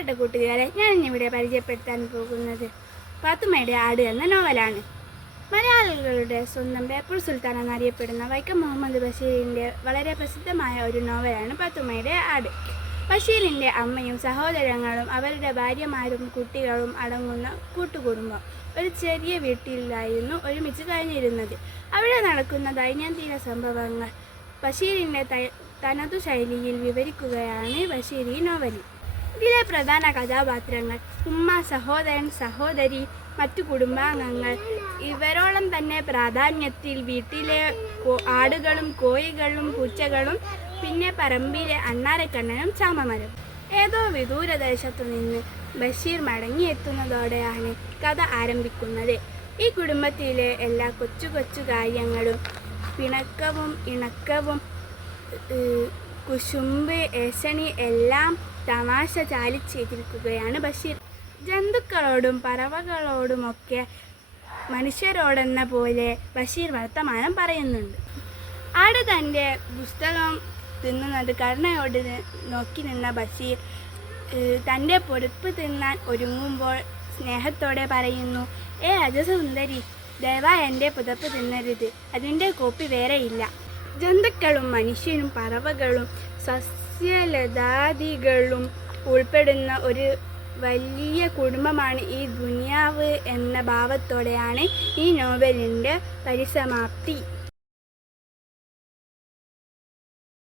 പ്രിയപ്പെട്ട കൂട്ടുകാരെ, ഞാൻ ഇന്നിവിടെ പരിചയപ്പെടുത്താൻ പോകുന്നത് പാത്തുമ്മയുടെ ആട് എന്ന നോവലാണ്. മലയാളികളുടെ സ്വന്തം ബേപ്പൂർ സുൽത്താൻ എന്നറിയപ്പെടുന്ന വൈക്കം മുഹമ്മദ് ബഷീറിൻ്റെ വളരെ പ്രസിദ്ധമായ ഒരു നോവലാണ് പാത്തുമ്മയുടെ ആട്. ബഷീറിൻ്റെ അമ്മയും സഹോദരങ്ങളും അവരുടെ ഭാര്യമാരും കുട്ടികളും അടങ്ങുന്ന കൂട്ടുകുടുംബം ഒരു ചെറിയ വീട്ടിലായിരുന്നു ഒരുമിച്ച് കഴിഞ്ഞിരുന്നത്. അവിടെ നടക്കുന്ന ദൈനംദിന സംഭവങ്ങൾ ബഷീറിൻ്റെ തനതു ശൈലിയിൽ വിവരിക്കുകയാണ് ബഷീർ ഈ നോവലിൽ. ഇതിലെ പ്രധാന കഥാപാത്രങ്ങൾ ഉമ്മ, സഹോദരൻ, സഹോദരി, മറ്റു കുടുംബാംഗങ്ങൾ. ഇവരോളം തന്നെ പ്രാധാന്യത്തിൽ വീട്ടിലെ ആടുകളും കോഴികളും പൂച്ചകളും, പിന്നെ പറമ്പിലെ അണ്ണാരക്കണ്ണനും ചാമമരം. ഏതോ വിദൂരദേശത്തു നിന്ന് ബഷീർ മടങ്ങിയെത്തുന്നതോടെയാണ് കഥ ആരംഭിക്കുന്നത്. ഈ കുടുംബത്തിലെ എല്ലാ കൊച്ചു കൊച്ചു കാര്യങ്ങളും, പിണക്കവും ഇണക്കവും, കുശുമ്പ്, ഏഷണി എല്ലാം തമാശ ചാലിച്ചെയ്തിരിക്കുകയാണ് ബഷീർ. ജന്തുക്കളോടും പറവകളോടുമൊക്കെ മനുഷ്യരോടെന്ന പോലെ ബഷീർ വർത്തമാനം പറയുന്നുണ്ട്. ആട് തൻ്റെ പുസ്തകം തിന്നുന്നത് കരുണയോട് നോക്കി നിന്ന ബഷീർ തൻ്റെ പൊറുപ്പ് തിന്നാൻ ഒരുങ്ങുമ്പോൾ സ്നേഹത്തോടെ പറയുന്നു, അജസുന്ദരി, ദയവായി എൻ്റെ പുതപ്പ് തിന്നരുത്, അതിൻ്റെ കോപ്പി വേറെയില്ല. ജന്തുക്കളും മനുഷ്യനും പറവകളും സസ്യലതാദികളും ഉൾപ്പെടുന്ന ഒരു വലിയ കുടുംബമാണ് ഈ ദുനിയാവ് എന്ന ഭാവത്തോടെയാണ് ഈ നോവലിൻ്റെ പരിസമാപ്തി.